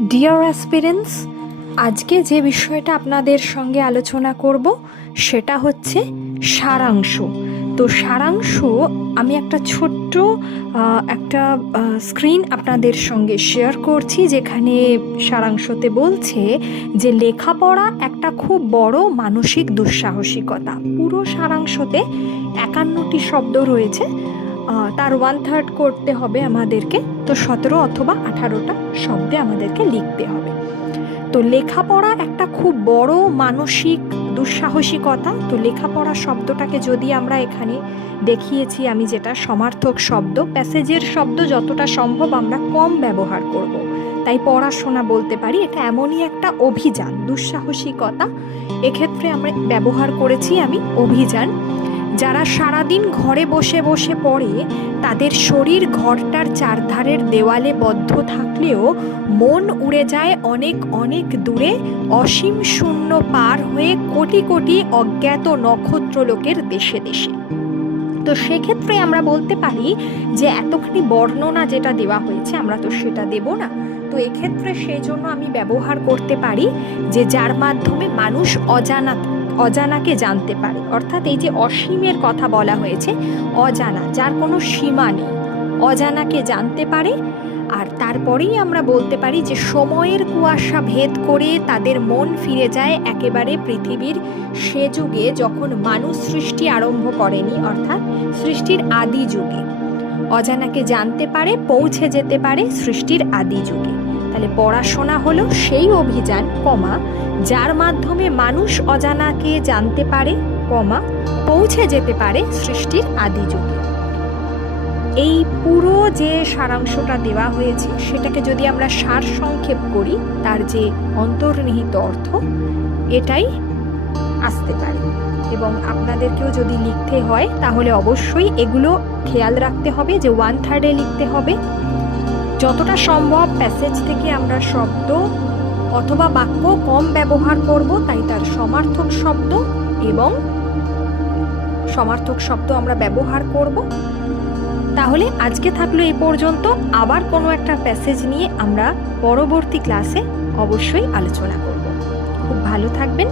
Deer aspirants, আজকে যে বিষয়টা আপনাদের সঙ্গে আলোচনা করব সেটা হচ্ছে সারাংশ। তো সারাংশ আমি একটা ছোট্ট একটা স্ক্রিন আপনাদের সঙ্গে শেয়ার করছি, যেখানে সারাংশতে বলছে যে লেখাপড়া একটা খুব বড় মানসিক দুঃসাহসিকতা। পুরো সারাংশতে 51টি শব্দ রয়েছে, তার 1/3 করতে হবে আমাদেরকে। তো 17 অথবা 18টা শব্দে আমাদেরকে লিখতে হবে। তো লেখাপড়া একটা খুব বড় মানসিক দুঃসাহসিকতা। তো লেখাপড়া শব্দটাকে যদি আমরা এখানে দেখিয়েছি, আমি যেটা সমার্থক শব্দ, প্যাসেজের শব্দ যতটা সম্ভব আমরা কম ব্যবহার করব। তাই পড়াশোনা বলতে পারি, এটা এমনই একটা অভিযান। দুঃসাহসিকতা এক্ষেত্রে আমরা ব্যবহার করেছি আমি অভিযান। যারা সারাদিন ঘরে বসে বসে পড়ে, তাদের শরীর ঘরটার চারধারের দেওয়ালে বদ্ধ থাকলেও মন উড়ে যায় অনেক অনেক দূরে, অসীম শূন্য পার হয়ে কোটি কোটি অজ্ঞাত নক্ষত্রলোকের দেশে দেশে। তো সেক্ষেত্রে আমরা বলতে পারি যে এতখানি বর্ণনা যেটা দেওয়া হয়েছে আমরা তো সেটা দেব না। তো এক্ষেত্রে সেই জন্য আমি ব্যবহার করতে পারি যে যার মাধ্যমে মানুষ অজানাকে জানতে পারে। অর্থাৎ এই যে অসীমের কথা বলা হয়েছে, অজানা, যার কোনো সীমা নেই, অজানাকে জানতে পারে। আর তারপরেই আমরা বলতে পারি যে সময়ের কুয়াশা ভেদ করে তাদের মন ফিরে যায় একেবারে পৃথিবীর সে যুগে যখন মানুষ সৃষ্টি আরম্ভ করেনি, অর্থাৎ সৃষ্টির আদি যুগে। অজানাকে জানতে পারে, পৌঁছে যেতে পারে সৃষ্টির আদি যুগে। তাহলে পড়াশোনা হলো সেই অভিযান, যার মাধ্যমে মানুষ অজানাকে জানতে পারে, পৌঁছে যেতে পারে সৃষ্টির আদি যুগে। এই পুরো যে সারাংশটা দেওয়া হয়েছে সেটাকে যদি আমরা সার সংক্ষেপ করি, তার যে অন্তর্নিহিত অর্থ এটাই আসতে পারে। এবং আপনাদেরকেও যদি লিখতে হয় তাহলে অবশ্যই এগুলো খেয়াল রাখতে হবে যে 1/3 লিখতে হবে। যতটা সম্ভব প্যাসেজ থেকে আমরা শব্দ অথবা বাক্য কম ব্যবহার করব, তাই তার সমার্থক শব্দ আমরা ব্যবহার করব। তাহলে আজকে থাকলো এই পর্যন্ত। আবার কোনো একটা প্যাসেজ নিয়ে আমরা পরবর্তী ক্লাসে অবশ্যই আলোচনা করব। খুব ভালো থাকবেন।